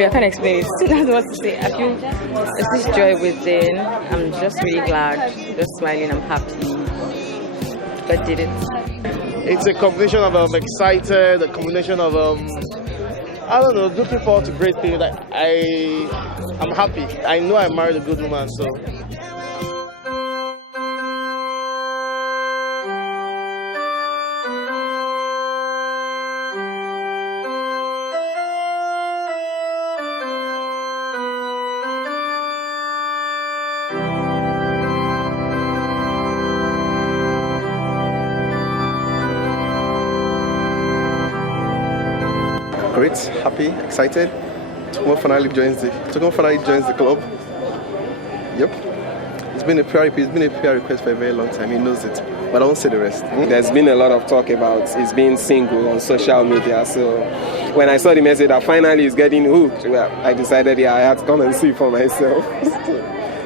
happy. I can't explain it. That's what to say. I feel there's this joy within. I'm just really glad, just smiling. I'm happy. God did it. It's a combination of excited, a combination of I don't know, looking forward to great things. Like I'm happy. I know I married a good woman, so. Great, happy, excited. Tokunbo finally joins the club. Yep. It's been a prayer request for a very long time. He knows it, but I won't say the rest. There's been a lot of talk about his being single on social media. So when I saw the message that finally he's getting hooked, well, I decided I had to come and see for myself.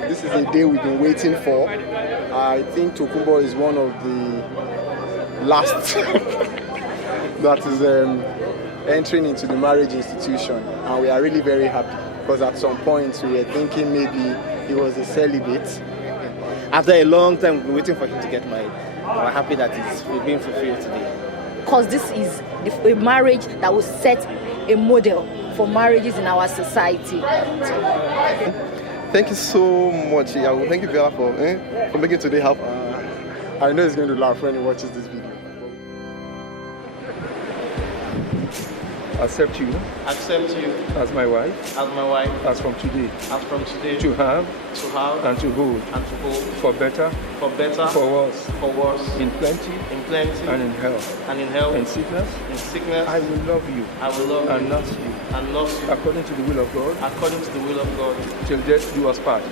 This is a day we've been waiting for. I think Tokunbo is one of the last that is entering into the marriage institution, and we are really very happy because at some point we were thinking maybe he was a celibate. After a long time, we've been waiting for him to get married. We're happy that it's being fulfilled today. Because this is a marriage that will set a model for marriages in our society. Thank you so much. Thank you, Abiola, for making today happen. I know he's going to laugh when he watches this video. Accept you As my wife. as from today, to have and to hold, for better, for worse, in plenty and in health, in sickness. I will love you and nurse you according to the will of God, till death do us part.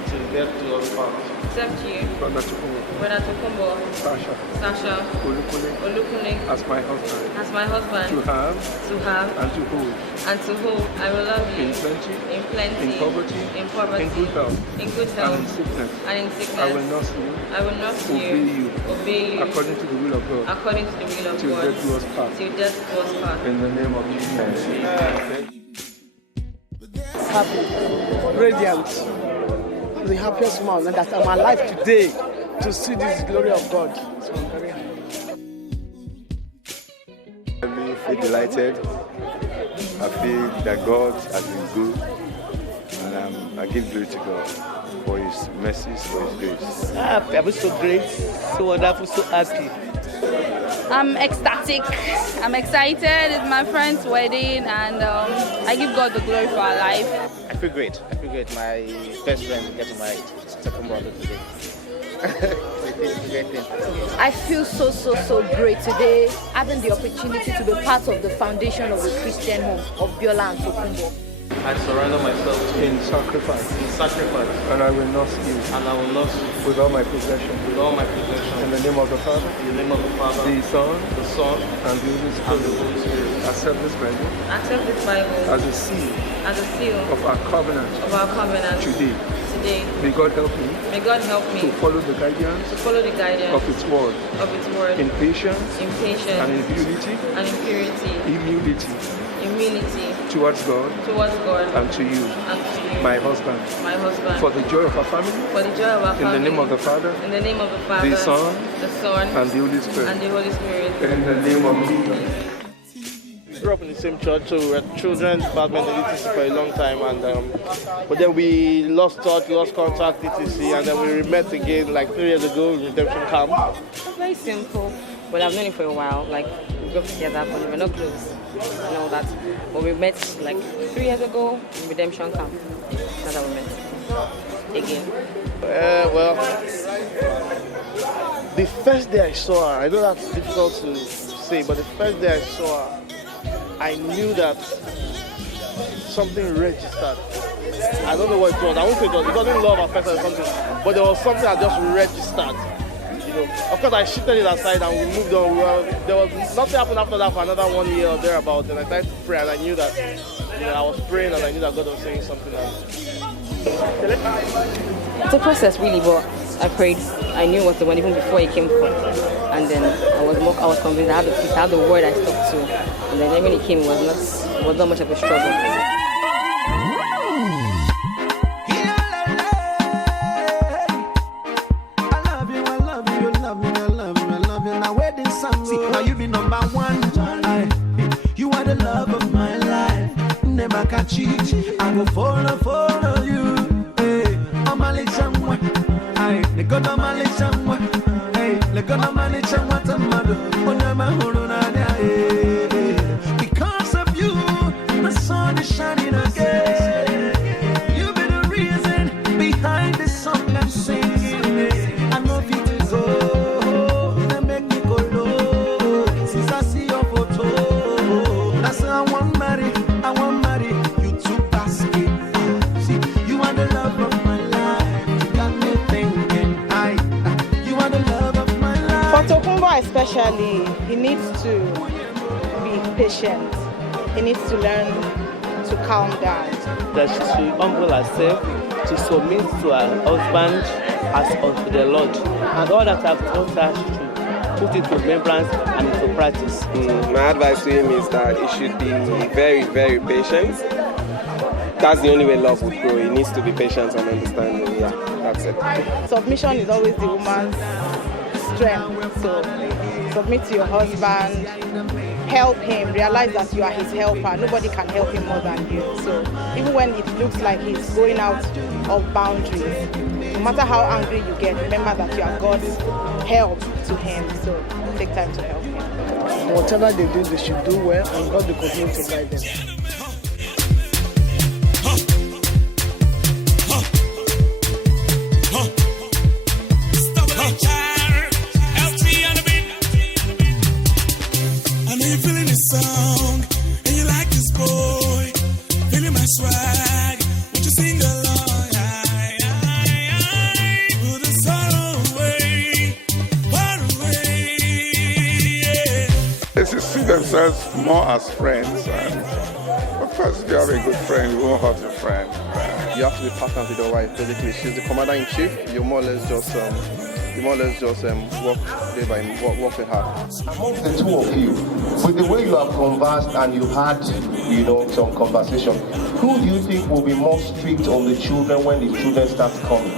Accept you, Brother Tokunbo Tokunbo Sasha, Olukune as my husband, to have and to hold, I will love you in plenty, in plenty, in poverty, in poverty, in good health, in good and health, in sickness. and in sickness. I will nurse you, obey you according to the will of God, till death do us part. In the name of Jesus. Happy, radiant. I'm the happiest man, and that I'm alive today to see this glory of God. So I'm very happy. I feel delighted. I feel that God has been good, and I give glory to God for His mercies, for His grace. I'm so great, so wonderful, so happy. I'm ecstatic. I'm excited. It's my friend's wedding, and I give God the glory for our life. I feel great. My best friend getting married. Tokunbo today. It's a great thing. I feel so great today, having the opportunity to be part of the foundation of the Christian home of Abiola and Tokunbo. I surrender myself to In sacrifice, and I will nurse you with all my possessions. In the name of the Father, the Son, and the Holy Spirit. Accept this Bible as a seal of our covenant today. May God help me to follow the guidance of its word in patience and in purity, humility towards God and to you, my husband, for the joy of our family, in the name of the Father, the Son, and the Holy Spirit. In the name of Jesus. We grew up in the same church, so we were children's department in ETC for a long time, and but then we lost touch, lost contact ETC, and then we met again like 3 years ago in Redemption Camp. Very simple. Well, I've known him for a while. Like, we grew up together, but we were not close and all that. But we met like 3 years ago in Redemption Camp. That's how we met again. Well, the first day I saw her, I know that's difficult to say, but the first day I saw her, I knew that something registered. I don't know what it was. I won't say it wasn't love at first or something, but there was something that just registered. You know, of course I shifted it aside and we moved on. There was nothing happened after that for another 1 year or thereabouts, and I started to pray, and I knew that I was praying, and I knew that God was saying something else. It's a process really, but I prayed. I knew what the one even before he came from, and then I was convinced. I had the word I stuck to, and then when he came, it was not much of a struggle. Because of you, the sun is shining again. You be the reason behind the song I'm singing. I know it is go, that make me go low. Since I see your photo, that's why I want marry, you to basket. See, you are the love of my life. You got me thinking, you are the love of my life. For Tokunbo especially, he needs to be patient. He needs to learn to calm down. That she should humble herself, to submit to her husband as unto the Lord. And all that I've taught her, she should put it to remembrance and into practice. My advice to him is that he should be very, very patient. That's the only way love would grow. He needs to be patient and understanding. Yeah, that's it. Submission is always the woman's strength. So submit to your husband, help him, realize that you are his helper. Nobody can help him more than you. So even when it looks like he's going out of boundaries, no matter how angry you get, remember that you are God's help to him. So take time to help him. Whatever they do, they should do well, and God will continue to guide them. Song, and you like this boy, feeling my swag. Would you sing along? Put the sorrow away, far away. Yeah. They should see themselves more as friends, and of course, if you have a good friend, you won't hurt your friend. You have to be partners with your wife. Basically, she's the commander-in-chief. You more or less just work with her. Among the two of you, with the way you have conversed and you had, some conversation, who do you think will be more strict on the children when the children start coming?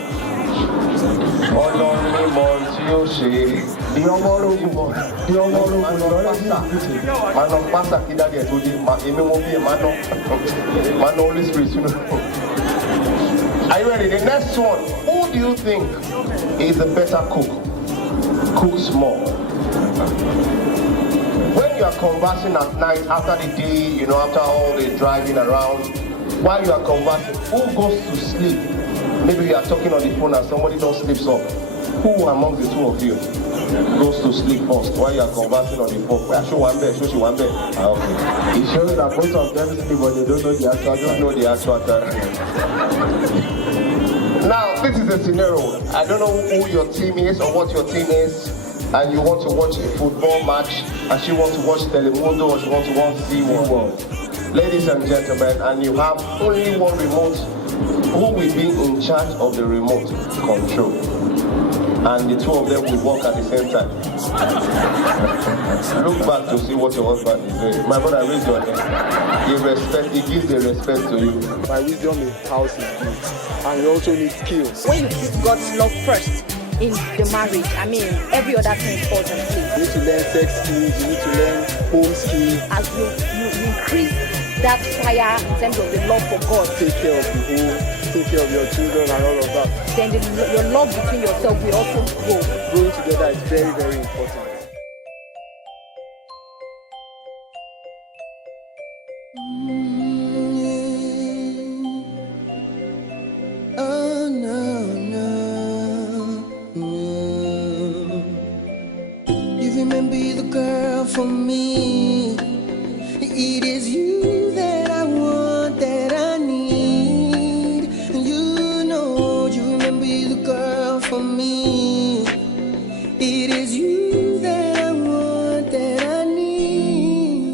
Are you ready? The next one, who do you think is the better cook? Cooks more. When you are conversing at night after the day, after all the driving around, while you are conversing, who goes to sleep? Maybe you are talking on the phone and somebody don't sleep off. Who among the two of you goes to sleep first while you are conversing on the phone? Well, show one bed. Okay. It shows that both of them sleep, but they don't know the actual time. Now, this is a scenario. I don't know who your team is or what your team is, and you want to watch a football match, and she wants to watch Telemundo, or she wants to watch World. Ladies and gentlemen, and you have only one remote. Who will be in charge of the remote control? And the two of them will work at the same time. Look back to see what your husband is doing. My brother, raise your hand. He gives the respect to you. My wisdom in house is good. And you also need skills. When you put God's love first in the marriage, every other thing falls in place. You need to learn sex skills, you need to learn home skills. As you increase that fire in terms of the love for God. Take care of the home, take care of your children and all of that. Then your love between yourself will also grow. Growing together is very, very important. Oh no. You remember the girl for me. It is you that I want, that I need. You remember the girl for me. It is you that I want, that I need.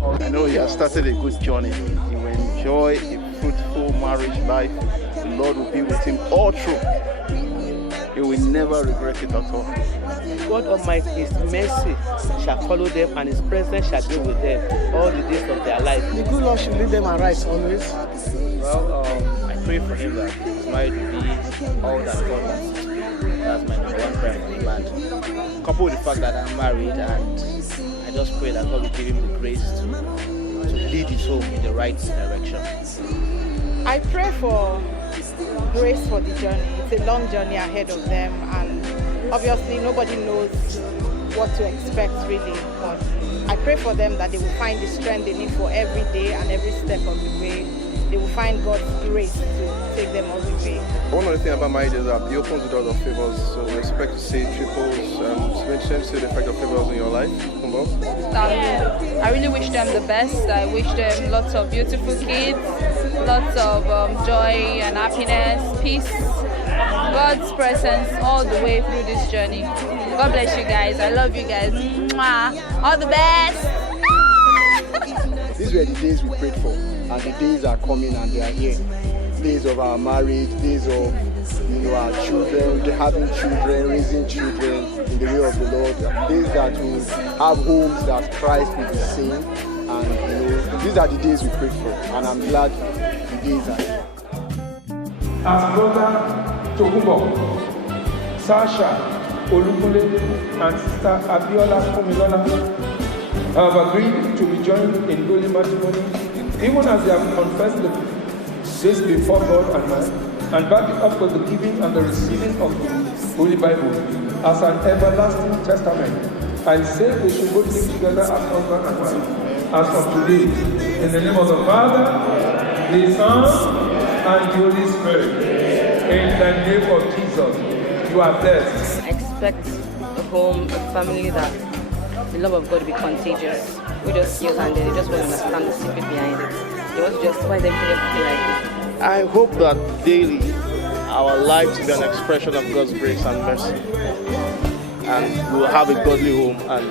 I know he has started a good journey. He will enjoy a fruitful marriage life. The Lord will be with him all through. He will never regret it at all. God Almighty, His mercy shall follow them, and His presence shall be with them all the days of their life. The good Lord should lead them aright always. Well, I pray for him that his marriage will be all that God wants. That's my number one prayer for him. And coupled with the fact that I'm married, and I just pray that God will give him the grace to lead his home in the right direction. I pray for grace for the journey. It's a long journey ahead of them, and obviously nobody knows what to expect really, but I pray for them that they will find the strength they need for every day and every step of the way. They will find God's grace to take them all the way. One of the things about marriage is that it opens the doors of favors, so we expect to see triples, see the effect of favors in your life. I really wish them the best. I wish them lots of beautiful kids, lots of joy and happiness, peace, God's presence all the way through this journey. God bless you guys. I love you guys. Mwah. All the best. These were the days we prayed for, and the days are coming and they are here. Days of our marriage, days of our children, having children, raising children in the way of the Lord. Days that we have homes that Christ will be seen, and these are the days we prayed for, and I'm glad the days are here. As brother Tokunbo, Sasha, Olukunle, and sister Abiola Funmilola have agreed to be joined in holy matrimony, even as they have confessed this before God and man, and back it up with the giving and the receiving of the Holy Bible as an everlasting testament. I say they should both live together as husband and wife, as of today, in the name of the Father, the Son, and the Holy Spirit. In the name of Jesus, you are blessed. I expect a home, a family that the love of God will be contagious. We just use and they just want to understand the secret behind it. They want to just, why they feel like this? I hope that daily our lives will be an expression of God's grace and mercy. And we will have a godly home and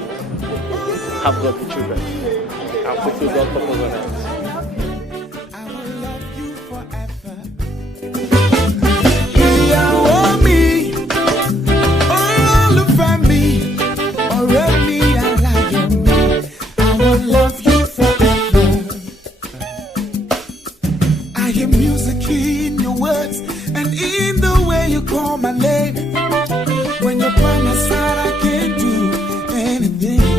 have godly children and fulfill God's purpose on earth. Call my name. When you're by my side, I can't do anything.